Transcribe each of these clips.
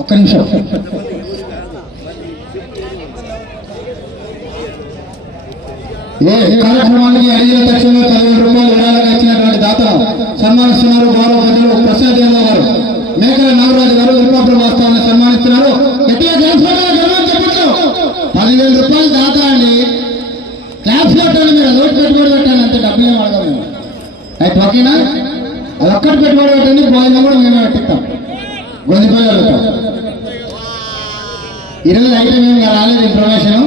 ఒక్క నిమిషం. ఏ కార్యక్రమానికి అడిగిన లక్షల పదివేల రూపాయలు విరాళంగా ఇచ్చినటువంటి దాత సన్మానిస్తున్నారు గౌరవ ప్రజలు ప్రసాద్ యాదవ్ గారు. మేకల నాగరాజు గారు విరుపాపురం వాస్తవాన్ని సన్మానిస్తున్నారు. గట్టిగా జనసేన పదివేల రూపాయలు దాత అండి. క్లాప్స్ పెట్టండి మీరు అదొకటి పెట్టుబడి పెట్టండి అంతే డబ్బులు ఏం అడగం అయితే ఓకేనా? అది ఒక్కటి పెట్టుబడి పెట్టండి భోజనం కూడా మేమే పెట్టిస్తాం. గొంతుపోయి ఈరోజు అయితే మేము ఇంకా రాలేదు information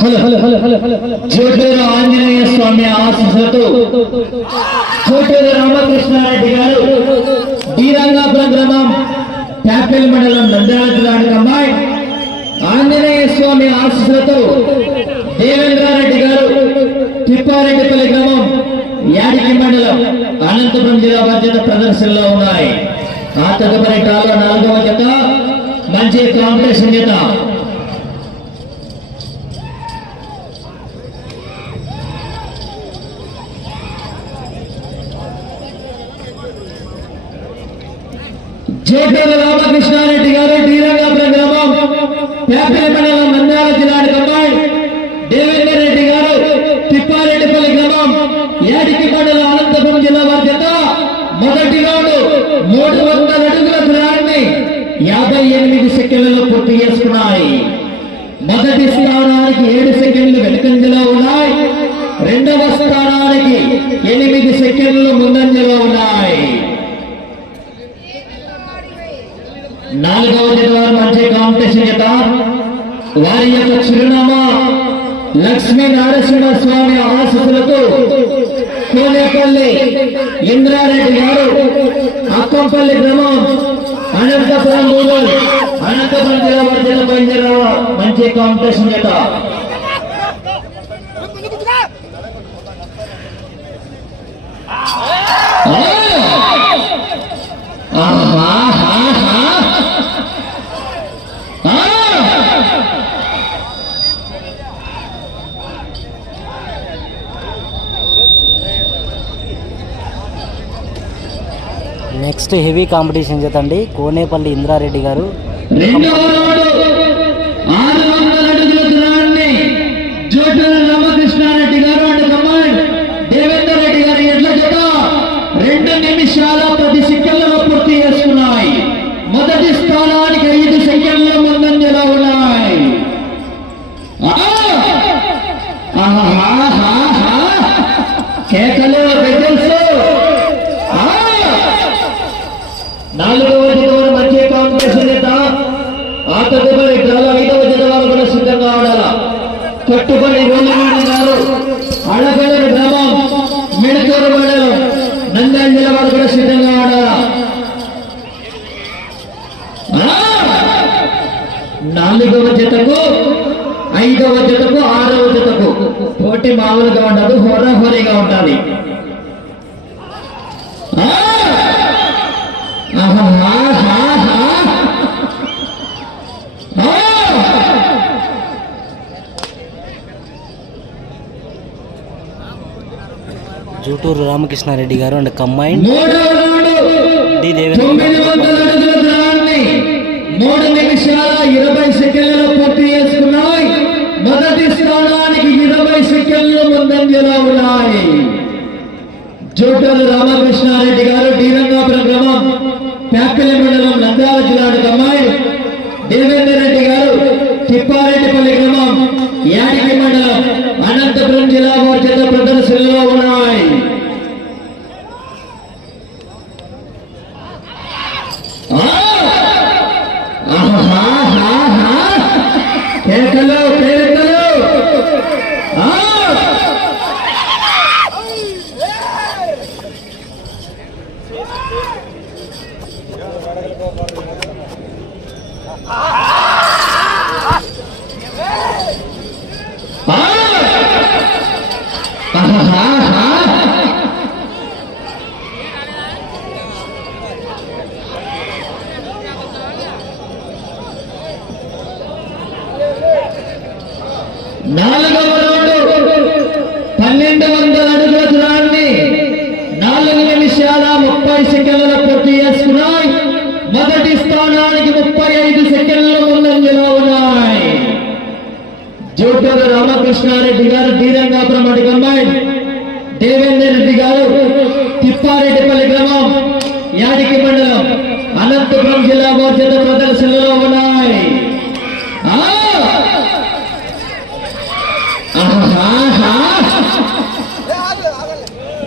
hello hello hello hello hello hello Anjaneya Swamy ఆశీస్సులతో చోటూరు రామకృష్ణారెడ్డి గారు బీరంగాపురం గ్రామం ట్యాపిల్ మండలం నంద్యాల జిల్లానికి అమ్మాయి ఆంజనేయ స్వామి ఆశీస్సులతో దేవేంద్రారెడ్డి గారు తిప్పారెడ్డిపల్లి గ్రామం యాడికి మండలం అనంతపురం జిల్లా బాధ్యత ప్రదర్శనలో ఉన్నాయి. ఆ తదుపరి కాలం నాలుగవ జత మంచి కాంపిటీషన్ జత. జేపీల రామకృష్ణారెడ్డి గారు శ్రీరంగాపురం గ్రామం పేపల మండలం చేత వారి యొక్క చిరునామా లక్ష్మీ స్వామి ఆశీస్సులతో కోనేపల్లి ఇంద్రారెడ్డి గారు అక్కంపల్లి గ్రామం అనంతపురం అనంతపురం జిల్లా వారి జిల్లా మంచి కాంపిటీషన్ చేత. నెక్స్ట్ హెవీ కాంపిటీషన్ చేతండి కోనేపల్లి ఇంద్రారెడ్డి గారు రెండవ రౌండ్ ఆరు వందల అడుగుల దూరాన్ని జోటల రామకృష్ణారెడ్డి గారు అండ్ కమాండ్ దేవేందర్ రెడ్డి గారు ఎడ్ల జత రెండు నిమిషాల పది సెకండ్లలో పూర్తి చేసుకున్నాయి మొదటి స్థానానికి ఐదు సెకండ్ల ముందంజలో ఉన్నాయి ఆ! ఆహాహాహా! కేకలు విజిల్స్ ఆ! నాలుగవ జత వారు మంచి కాంపిటీషన్ చేత ఆ తదుపరి డ్రాల ఐదవ జత వారు కూడా సిద్ధంగా ఆడాల కట్టుబడి గోలివాడి గారు అడగలని గ్రామం మిడతూరు మండలం నంద్యాల జిల్లా వారు కూడా సిద్ధంగా నాలుగవ జతకు ఐదవ జతకు ఆరవ జతకు పోటీ మామూలుగా ఉండదు హోరాహోరీగా ఉండాలి. జూటూరు రామకృష్ణారెడ్డి గారు అండ్ కంబైన్ డి దేవేంద్ర మూడు నిమిషాల ఇరవై సెకండ్లలో పూర్తి చేసుకున్నాయి. మొదటి స్థానానికి ఇరవై సెకండ్లు ముందంజలో ఉన్నాయి. జోటూరు రామకృష్ణారెడ్డి గారు శ్రీరంగాపురం గ్రామం ప్యాపిలి మండలం నంద్యాల జిల్లాకు అమ్మాయి దేవేందర్ రెడ్డి గారు తిప్పారెడ్డిపల్లి గ్రామం యాడికి జిల్లా బాధ్యత ప్రదర్శనలో ఉన్నాయి.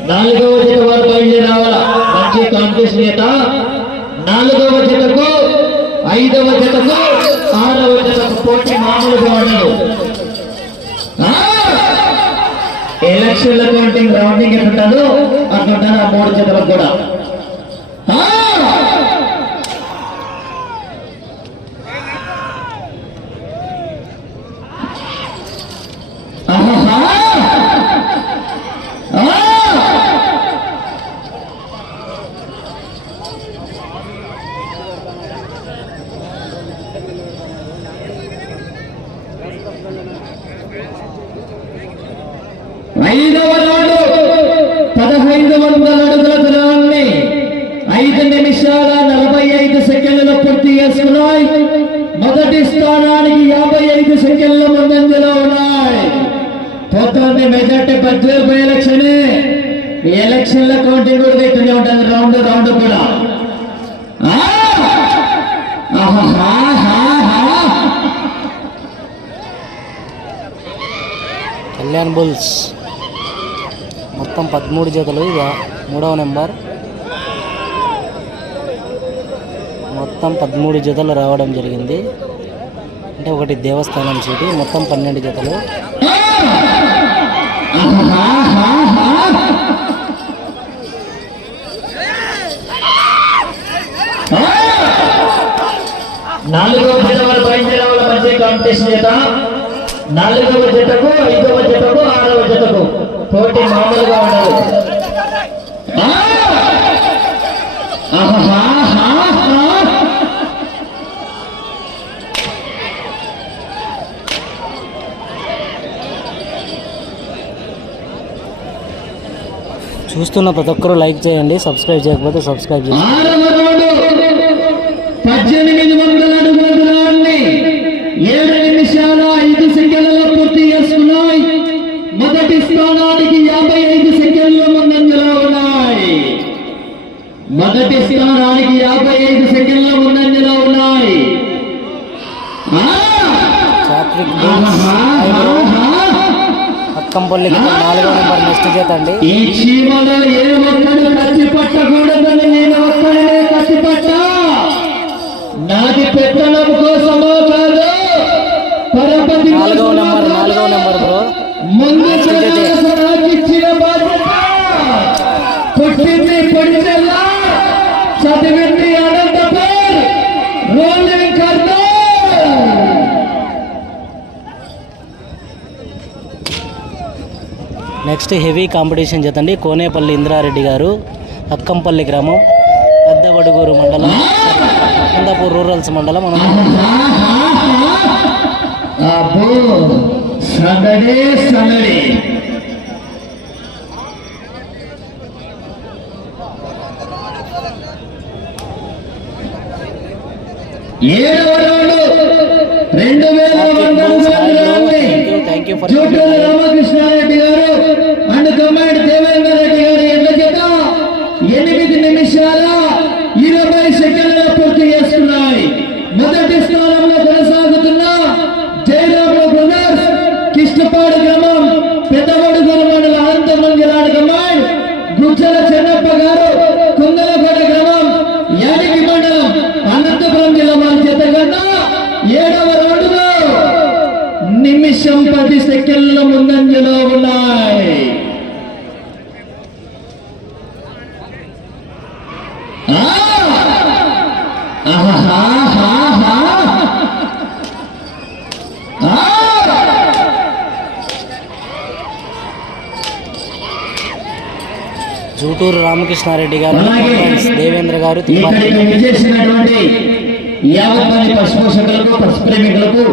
నాలుగవ జత వారు బయలుదేరి రావాలా? మంచి కాంగ్రెస్ నేత. నాలుగవ జతకు ఐదవ జతకు ఆరవ జతకు పోటీ మామూలుగా ఉండదు. ఎలక్షన్ల కౌంటింగ్ రౌండింగ్ ఎట్లుంటుందో అట్లుంటారు ఆ మూడు జతలకు కూడా ఆ! ఆహాహా! ఆ! ఐదవ రౌండ్ పదహైదు వందల అడుగుల దూరాన్ని ఐదు నిమిషాల నలభై ఐదు సెకండ్ల పూర్తి చేసుకున్నాయి మొదటి స్థానానికి యాభై ఐదు సెకండ్ల ముందంజలో ఉన్నాయి మెజార్టీ పద్దెనిమిది బై ఎలక్షన్. ఈ ఎలక్షన్ల కౌంటింగ్ కూడా ఇట్లనే ఉంటుంది రౌండ్ రౌండ్ కూడా! కళ్యాణ్ బుల్స్. మొత్తం పదమూడు జతలు. ఇది మూడవ నెంబర్. మొత్తం పదమూడు జతలు రావడం జరిగింది. అంటే ఒకటి దేవస్థానం సీటు. మొత్తం పన్నెండు జతలు. నాలుగవ జత వారు బయలుదేరే వాళ్ళ మధ్య కాంపిటీషన్ చేత నాలుగవ జతకు ఐదవ జతకు ఆరవ జతకు. పోటీ మామూలుగా ఉండదు. ఆహా. చూస్తున్న ప్రతి ఒక్కరూ లైక్ చేయండి సబ్స్క్రైబ్ చేయకపోతే సబ్స్క్రైబ్ చేయండి. అక్కంపల్లికి నాలుగో నెంబర్ నెక్స్ట్ జత అండి. ఈ చీమలో ఏ ఒక్కడు కత్తి పట్టకూడదని నేను ఒక్కడనే కత్తి పట్టా? నాది పెత్తనం కోసమో కాదు పరపతి నాలుగవ కోసమో నెంబర్ కాదు. నాలుగవ నెంబర్ బ్రో. ముందు నెక్స్ట్ జతే. చదువు నాకు ఇచ్చిన బాధ్యత పుట్టింది పొడిచెల్లా చదివింది Anantapur rolling Kurnool next heavy competition జత అండి కోనేపల్లి ఇంద్రారెడ్డి గారు అక్కంపల్లి గ్రామం పెద్దబడుగూరు మండలం కుందాపూర్ రూరల్స్ మండలం మనం అబ్బో సందడే సందడి ఏడవ రౌండ్ రెండు వేల వంద for జూటూరు రామకృష్ణారెడ్డి గారు అండ్ కమాండ్ దేవేంద్ర రెడ్డి గారు ఎడ్ల చేత ఎనిమిది నిమిషాల ఇరవై సెకండ్ల పూర్తి చేసుకున్నాయి మొదటి స్థానంలో కొనసాగుతున్న జయరాముల బ్రదర్స్ కిష్టపాడు గ్రామం పెద్దవడుగురు మండల అనంతపురం జిల్లాడు కమాండ్ గుజ్జల చెన్నప్ప గారు కుందలపేట గ్రామం యాడికి మండలం అనంతపురం జిల్లా వారి చేత కన్నా ఏడవ రౌండ్లో నిమిషం పది సెకండ్ల ముందంజలో ఉన్నాయి ఆ! ఆహాహాహాహా! ఆ! జూటూరు రామకృష్ణారెడ్డి గారు దేవేంద్ర గారు ఇక్కడికి తిప్పారెడ్డి విచ్చేసినటువంటి యావత్ మంది పశు పోషకులకు పశు ప్రేమికులకు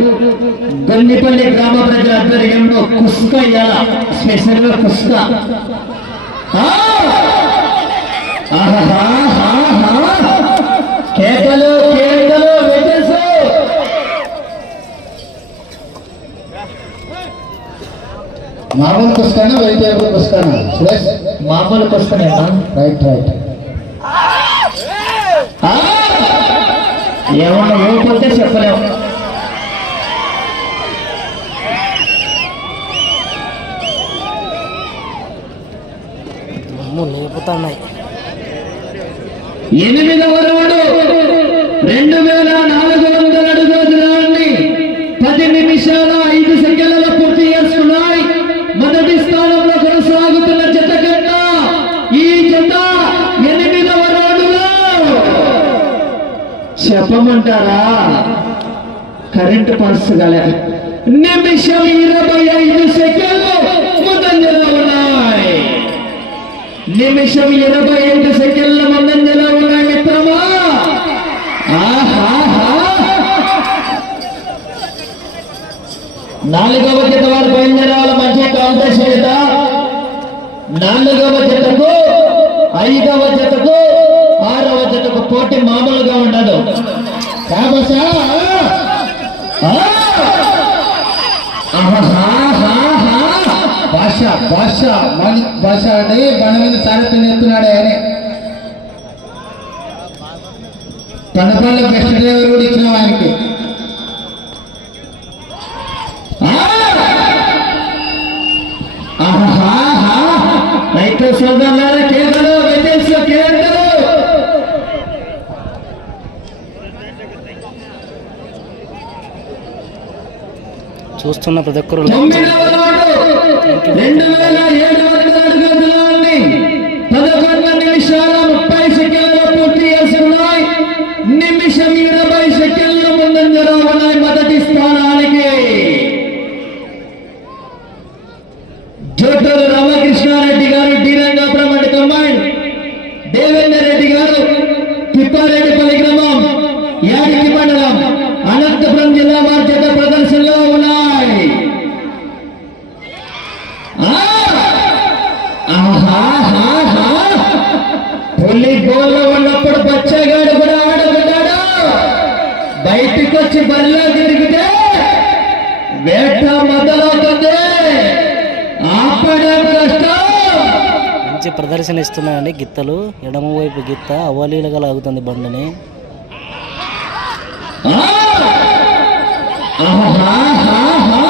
గొల్లిపల్లి గ్రామ ప్రజల ఆధ్వర్యంలో కుస్క ఇయ్యాల. స్పెషల్గా కుస్క! కేకలు కేకలు మామూలు పుస్తకానా వెజిటేబుల్ పుస్తకానా సురేష్ మామూలు కుస్కనేనా రైట్ రైట్! ఏమన్నా ఊపితే చెప్పలేము లేపుతున్నాయి. ఎనిమిదవ చెప్పమంటారా కరెంటు పాస్ గల. నిమిషం ఇరవై ఐదు సెకండ్లు ముందంజలో ఉన్నాయి. నిమిషం ఇరవై ఐదు సెకండ్ల ముందంజలో ఉన్నాయి మిత్రమా? నాలుగవ జత వారు బయలుదేరాల మధ్య కాంపిటీషన్ చేత. నాలుగవ జతకు ఐదవ జతకు ఆరవ జతకు పోటీ మామూలుగా ఉండదు. భాష భాష మాలిక్ భాష అంటే బండ మీద సారథ్యం ఎత్తున్నాడు బెస్ట్ డ్రైవర్ కూడా ఇచ్చినాం ఆయనకి రైట్ రైతు చూస్తున్న ప్రతి ఒక్కరు. మంచి గిత్తలు. ఎడమవైపు గిత్త అవలీలుగా లాగుతుంది బండిని ఆ! ఆహాహాహా!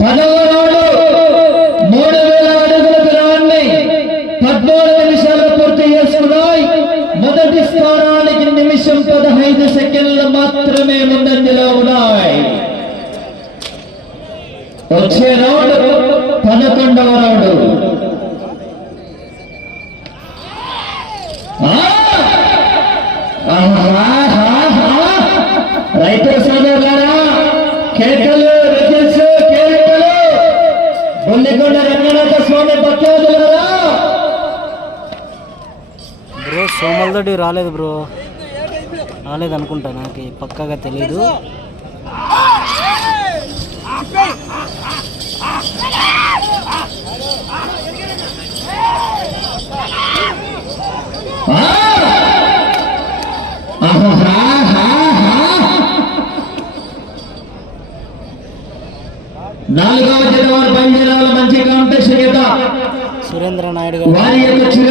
పదవ రౌండ్ మూడు వేల అడుగుల దూరాన్ని పద్నాలుగు నిమిషాలు పూర్తి చేసుకున్నాయి మొదటి స్థానానికి నిమిషం పదహైదు సెకండ్లు మాత్రమే ముందంజలో ఉన్నాయి. వచ్చే రౌండ్ పదకొండవ రౌండ్. ఆ! ఆహాహాహా! రైతు సోదరులారా కేకలు రిజల్స్ కేకలు. బొల్లికొండ రంగనాథ స్వామి భక్తులారా. బ్రో సోమల్దొడ్డి రాలేదు బ్రో. రాలేదు అనుకుంటా నాకు పక్కాగా! ఆహాహాహా! నాలుగవ బయలుదేరాల మంచి సురేంద్ర నాయుడు గారు వారి యొక్క చిరునామా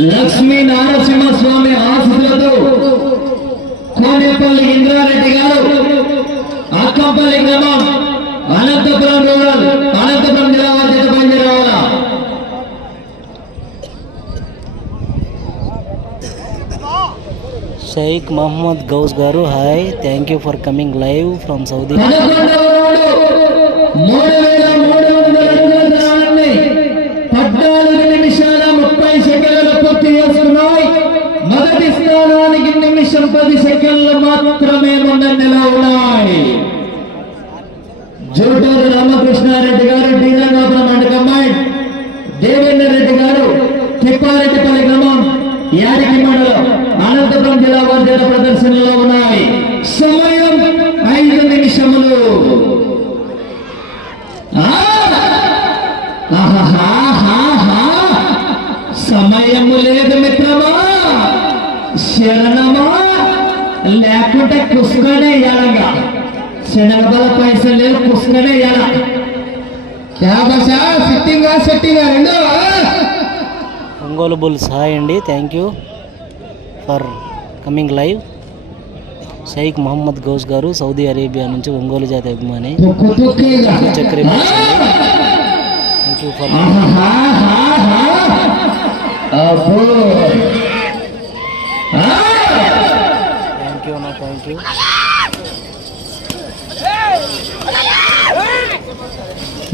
लक्ष्मी नरसिंह स्वामी आस्पतिपल इंद्रारे गल ग्रम अनपुर रूरल अनपुर जिला शेख मोहम्मद गौज गारू hi thank you for coming live from Saudi పది సెకండ్లు మాత్రమే ముందంజలో ఉన్నాయి జోటూరు రామకృష్ణారెడ్డి గారు టీరంగాపురం అండ్ కమాండ్ దేవేందర్ రెడ్డి గారు తిప్పారెడ్డిపల్లి గ్రామం యాడికి మండలం అనంతపురం జిల్లా వారి ప్రదర్శనలో లేకుంటే కుసుకనే ఎలాగా శనగబల పైసలు లేవు కుసుకనే ఎలా క్యాబసా సిట్టింగా సెట్టింగా రెండు. ఒంగోలు బుల్స్ హాయ్ అండి thank you for coming live Sheikh Mohammed Ghouse గారు సౌదీ అరేబియా నుంచి ఒంగోలు జాతి అభిమాని. చక్కెర థ్యాంక్ యూ ఫర్ ఆహాహాహాహా! అబ్బో ఆ! థ్యాంక్ యూ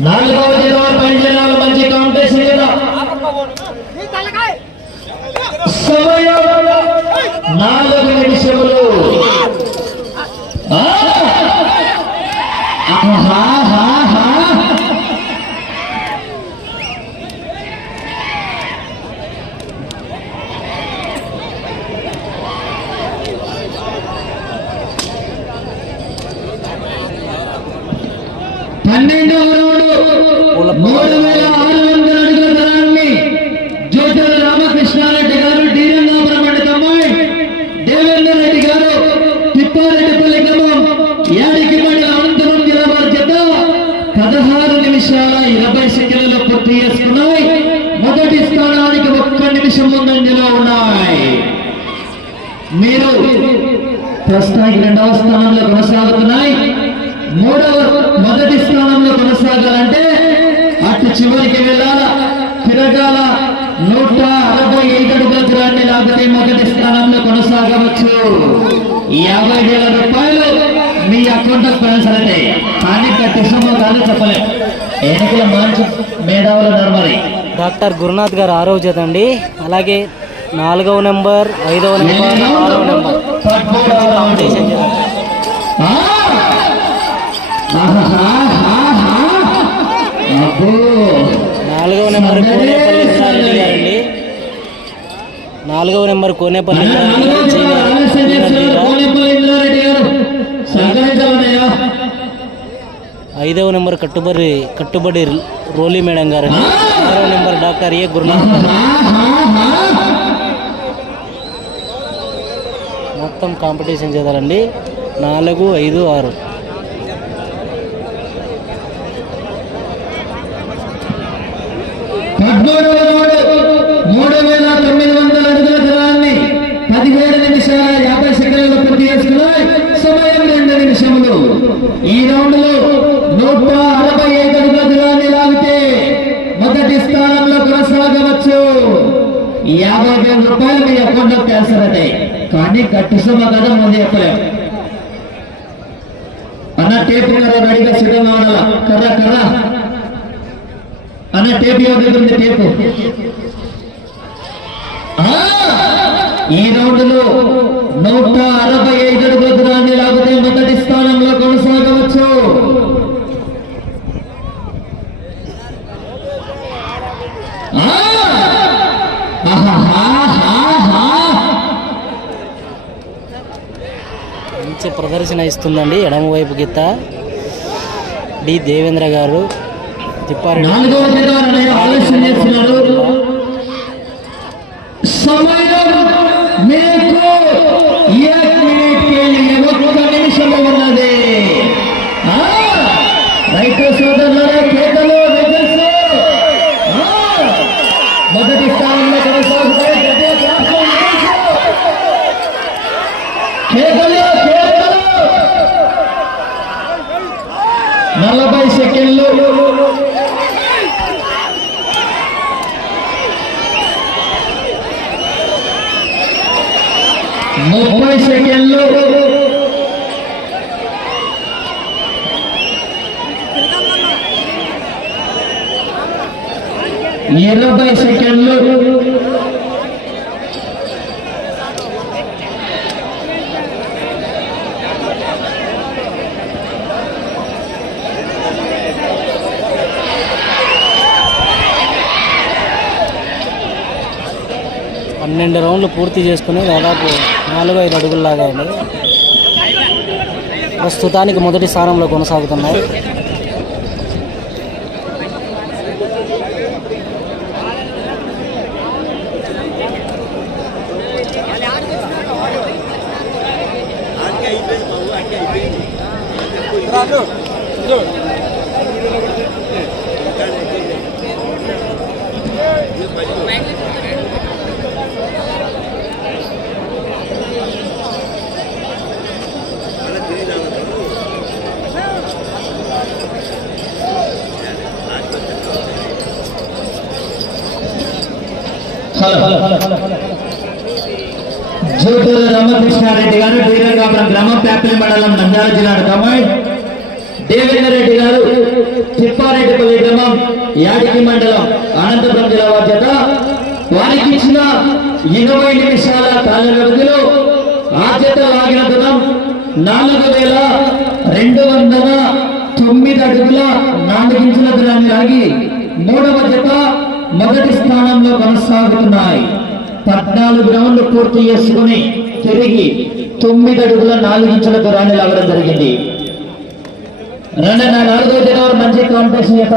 నాలుగవ జిల్లా పంచనాలు మంచి కాంపిటీషన్ నాలుగు నిమిషములు ఆ! ఆహాహాహా! పన్నెండవ రౌండ్ మూడు వేల ఆరు వందల అడుగుల దూరాన్ని జ్యోతుల రామకృష్ణారెడ్డి గారు డీరంగాపురం మండలమ్మాయి దేవేందర్ రెడ్డి గారు తిప్పారెడ్డిపల్లి గ్రామం యాడికి మండల అనంతపురం జిల్లా వారి చేత పదహారు నిమిషాల ఇరవై సెకండ్లలో పూర్తి చేసుకున్నాయి మొదటి స్థానానికి నిమిషం ముందు ముందంజలో ఉన్నాయి? మీరు ప్రస్తుతానికి రెండవ స్థానంలో కొనసాగుతున్నాయి. మూడవ మొదటి స్థానంలో కొనసాగాలంటే అటు చివరికి వెళ్ళాల. తిరగాల. నూట అరవై ఐదు అడుగుల దూరాన్ని లేకపోతే మొదటి స్థానంలో కొనసాగవచ్చు. యాభై వేల రూపాయలు మీ అకౌంట్ ట్రాన్స్ఫర్ అవుతాయి కానీ కట్టిస్తామో కాదు చెప్పలేదు ఎన్నికల మంచి మేధావులు ఉన్నారు డాక్టర్ గురునాథ్ గారు ఆరో జత అండి. అలాగే నాలుగవ నెంబర్ ఐదవ నెంబర్ ఆరవ నెంబర్. కాంపిటీషన్ నాలుగవ నెంబర్ కోనేపల్లి గారండి. నాలుగవ నెంబర్ కోనేపల్లి గారు, జిల్లా జీవన్ ఆలస్యం చేస్తున్నారు జీవన్ గారు. కోనేపల్లి ఇంద్రారెడ్డి గారు సహకరించాలన్నయ్యా ఐదవ నెంబర్ కట్టుబడి కట్టుబడి రోలీ మేడం గారని. ఆరవ నెంబర్ డాక్టర్ ఏ గురునాథ్ గారు. మొత్తం కాంపిటీషన్ చేద్దారండి నాలుగు ఐదు ఆరు. మూడు వేల తొమ్మిది వందల అడుగుల దూరాన్ని పదిహేడు నిమిషాల యాభై పూర్తి చేసుకున్నాయి. సమయం రెండు నిమిషములు. ఈ రౌండ్లో నూట అరవై ఐదు అడుగుల దూరాన్ని లాగితే మొదటి స్థానంలో కొనసాగవచ్చు. యాభై వేల రూపాయలు మీ అకౌంట్లో చేస్తారట కానీ గట్టి సొమ్మ కదా ముందు చెప్పలేము అన్న టేపు కర్ర రెడీగా సిద్ధంగా ఉండాల కర్ర కర్ర. అన్న టేపు ఎదుగుతుంది టేపు. ఈ రౌండ్లో నూట అరవై ఐదు అడుగుల దూరాన్ని లాగితే మొదటి స్థానంలో కొనసాగవచ్చు ఆ! ఆహాహాహాహా! మంచి ప్రదర్శన ఇస్తుందండి ఎడమవైపు గీత డి దేవేంద్ర గారు తిప్పారెడ్డి నాలుగవ దినాన్ని ఆలస్యం చేస్తున్నారు సమయం మీకు ఏక్ మినిట్ కే లియే ఒక్క నిమిషం ఉన్నది ఆ, రైతు సోదరులారా కేకలు విజల్స్ ఆ, మొదటి స్థానంలో కొనసాగుతాయి గట్టిగా క్లాప్స్ విజల్స్. కేకలు కేకలు నలభై సెకండ్లు ముప్పై సెకండ్లు ఇరవై సెకండ్లు రెండు రౌండ్లు పూర్తి చేసుకుని దాదాపు నాలుగు ఐదు అడుగుల్లాగా అండి ప్రస్తుతానికి మొదటి స్థానంలో కొనసాగుతున్నాయి. హలో జూటూరు రామకృష్ణారెడ్డి గారు వీరంగాపురం గ్రామం ప్యాపిలి మండలం నంద్యాల జిల్లా కమాండ్ దేవేందర్ రెడ్డి గారు తిప్పారెడ్డిపల్లి గ్రామం యాడికి మండలం అనంతపురం జిల్లా బాధ్యత. వారికి ఇచ్చిన ఇరవై నిమిషాల కాల వ్యవధిలో ఆద్యత లాగిన దినం నాలుగు వేల రెండు వందల తొమ్మిది అడుగుల నాలుగించుల దూరాన్ని లాగి మూడవ జత మొదటి స్థానంలో కొనసాగుతున్నాయి. పద్నాలుగు రౌండ్లు పూర్తి చేసుకుని తిరిగి తొమ్మిది అడుగుల నాలుగించుల దూరాన్ని లాగడం జరిగింది. రెండు నాలుగో జనవరి మంచి కాంపిటీషన్ యొక్క